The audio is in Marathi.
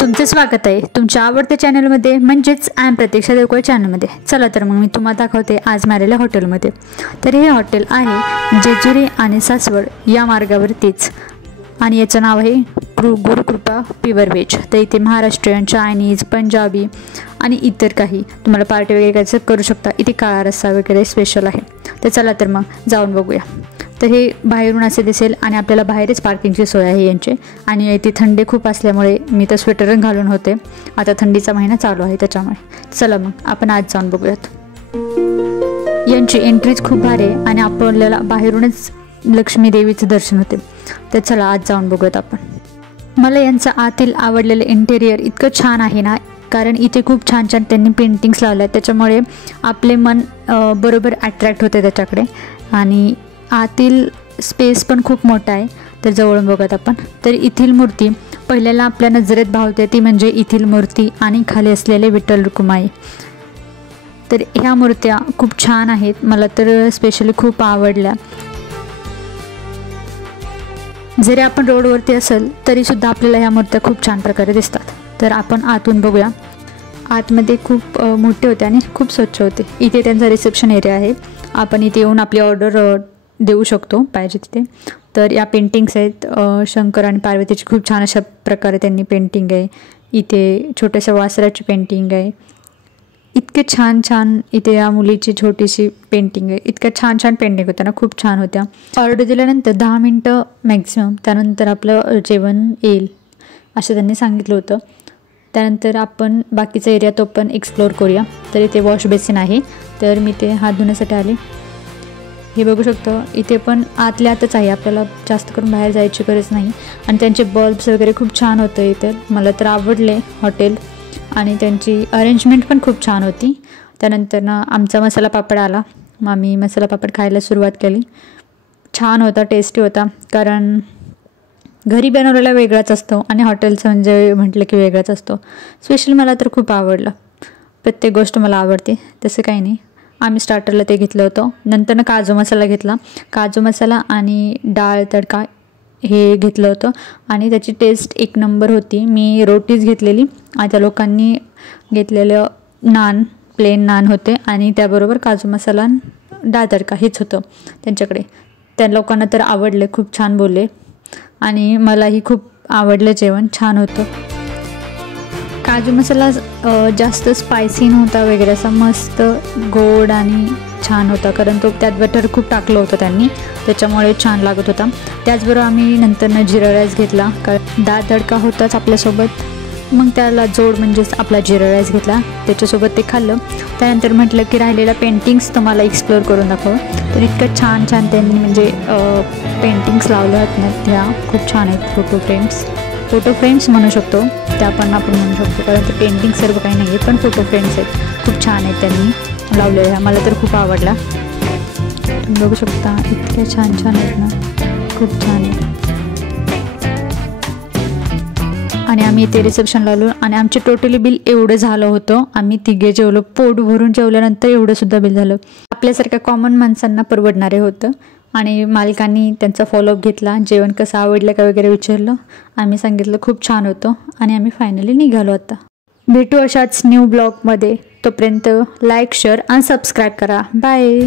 तुमचं स्वागत आहे तुमच्या आवडत्या चॅनलमध्ये म्हणजेच आय एम प्रतीक्षा देवकर चॅनलमध्ये। चला तर मग मी तुम्हाला दाखवते आज मारेल्या हॉटेलमध्ये। तर हे हॉटेल आहे जेजुरी आणि सासवड या मार्गावरतीच आणि याचं नाव आहे गुरुकृपा प्युअर वेज। तर इथे महाराष्ट्रीयन, चायनीज, पंजाबी आणि इतर काही तुम्हाला पार्टी वगैरे करायचं करू शकता। इथे काळा रस्सा वगैरे स्पेशल आहे। तर चला तर मग जाऊन बघूया। तर हे बाहेरून असे दिसेल आणि आपल्याला बाहेरच पार्किंगची सोय आहे यांची। आणि इथे थंडी खूप असल्यामुळे मी तर स्वेटर घालून होते, आता थंडीचा महिना चालू आहे त्याच्यामुळे। चला मग आपण आज जाऊन बघूयात। यांची एंट्रीज खूप भारी आहे आणि आपल्याला बाहेरूनच लक्ष्मी देवीचं दर्शन होते। तर चला आज जाऊन बघूयात आपण। मला यांचं आतील आवडलेलं इंटेरियर इतकं छान आहे ना, कारण इथे खूप छान छान त्यांनी पेंटिंग्स लावल्या आहेत, त्याच्यामुळे आपले मन बरोबर अट्रॅक्ट होते त्याच्याकडे। आणि आतील स्पेस पण खूप मोठा आहे। तर जवळून बघत आपण। तर इथील मूर्ती पहिल्याला आपल्या नजरेत भावते ती म्हणजे इथील मूर्ती आणि खाली असलेले विठ्ठल रुक्माई। तर ह्या मूर्त्या खूप छान आहेत, मला तर स्पेशली खूप आवडल्या। जरी आपण रोडवरती असेल तरी सुद्धा आपल्याला ह्या मूर्त्या खूप छान प्रकारे दिसतात। तर आपण आतून बघूया। आतमध्ये खूप मोठे होते आणि खूप स्वच्छ होते। इथे त्यांचा रिसेप्शन एरिया आहे, आपण इथे येऊन आपली ऑर्डर देऊ शकतो पाहिजे तिथे। तर या पेंटिंग्स आहेत शंकर आणि पार्वतीची, खूप छान अशा प्रकारे त्यांनी पेंटिंग आहे। इथे छोट्याशा वासराची पेंटिंग आहे, इतके छान छान। इथे या मुलीची छोटीशी पेंटिंग आहे, इतक्या छान छान पेंटिंग होत्या ना, खूप छान होत्या। ऑर्डर दिल्यानंतर 10 मिनटं मॅक्झिमम, त्यानंतर आपलं जेवण येईल असं त्यांनी सांगितलं होतं। त्यानंतर आपण बाकीचा एरिया तो पण एक्सप्लोअर करूया। तर इथे वॉश बेसिन आहे, तर मी ते हात धुण्यासाठी आले। हे बघू शकतो, इथे पण आतल्या आतच आहे, आपल्याला जास्त करून बाहेर जायची गरज नाही। आणि त्यांचे बल्ब्स वगैरे खूप छान होते इथे, मला तर आवडले हॉटेल। आणि त्यांची अरेंजमेंट पण खूप छान होती। त्यानंतर ना आमचा मसाला पापड आला, मग आम्ही मसाला पापड खायला सुरुवात केली। छान होता, टेस्टी होता, कारण घरी बनवलेला वेगळाच असतो आणि हॉटेलचं म्हणजे म्हटलं की वेगळाच असतो। स्पेशली मला तर खूप आवडलं, प्रत्येक गोष्ट मला आवडते तसं काही नाही। आम्ही स्टार्टरला ते घेतलं होतं, नंतर ना काजू मसाला घेतला, काजू मसाला आणि डाळ तडका हे घेतलं होतं आणि त्याची टेस्ट एक नंबर होती। मी रोटीच घेतलेली, त्या लोकांनी घेतलेलं नान, प्लेन नान होते आणि त्याबरोबर काजू मसाला डाळ तडका हेच होतं त्यांच्याकडे। त्या लोकांना तर आवडले, खूप छान बोलले आणि मलाही खूप आवडलं, जेवण छान होतं। काजू मसाला जास्त स्पायसी नव्हता वगैरे, असा मस्त गोड आणि छान होता, कारण तो त्यात बटर खूप टाकलं होतं त्यांनी, त्याच्यामुळे छान लागत होता। त्याचबरोबर आम्ही नंतर जिरा राईस घेतला, कारण डाळ तडका होताच आपल्यासोबत, मग त्याला जोड म्हणजेच आपला जिरा राईस घेतला, त्याच्यासोबत ते खाल्लं। त्यानंतर म्हटलं की राहिलेल्या पेंटिंग्स तुम्हाला एक्सप्लोअर करून दाखव। तर इतकं छान छान त्यांनी म्हणजे पेंटिंग्स लावल्या आहेत ना, त्या खूप छान आहेत। फोटो फ्रेम्स म्हणू शकतो, त्या पण आपण म्हणू शकतो, कारण ते पेंटिंग सर्व काही नाही आहे, पण फोटो फ्रेम्स आहेत, खूप छान आहेत त्यांनी लावलेल्या, मला तर खूप आवडला। तुम्ही बघू शकता इतक्या छान छान आहेत ना, खूप छान आहे। आणि आम्ही इथे रिसेप्शनला आलो आणि आमचे टोटली बिल एवढं झालं होतं, आम्ही तिघे जेवलो, पोट भरून जेवल्यानंतर एवढं सुद्धा बिल झालं, आपल्यासारख्या कॉमन माणसांना परवडणारे होतं। आणि मालकांनी त्यांचा फॉलोअप घेतला, जेवण कसं आवडलं का वगैरे विचारलं, आम्ही सांगितलं खूप छान होतं आणि आम्ही फायनली निघालो। आता भेटू अशाच न्यू ब्लॉगमध्ये, तोपर्यंत लाईक, शेअर आणि सबस्क्राईब करा। बाय।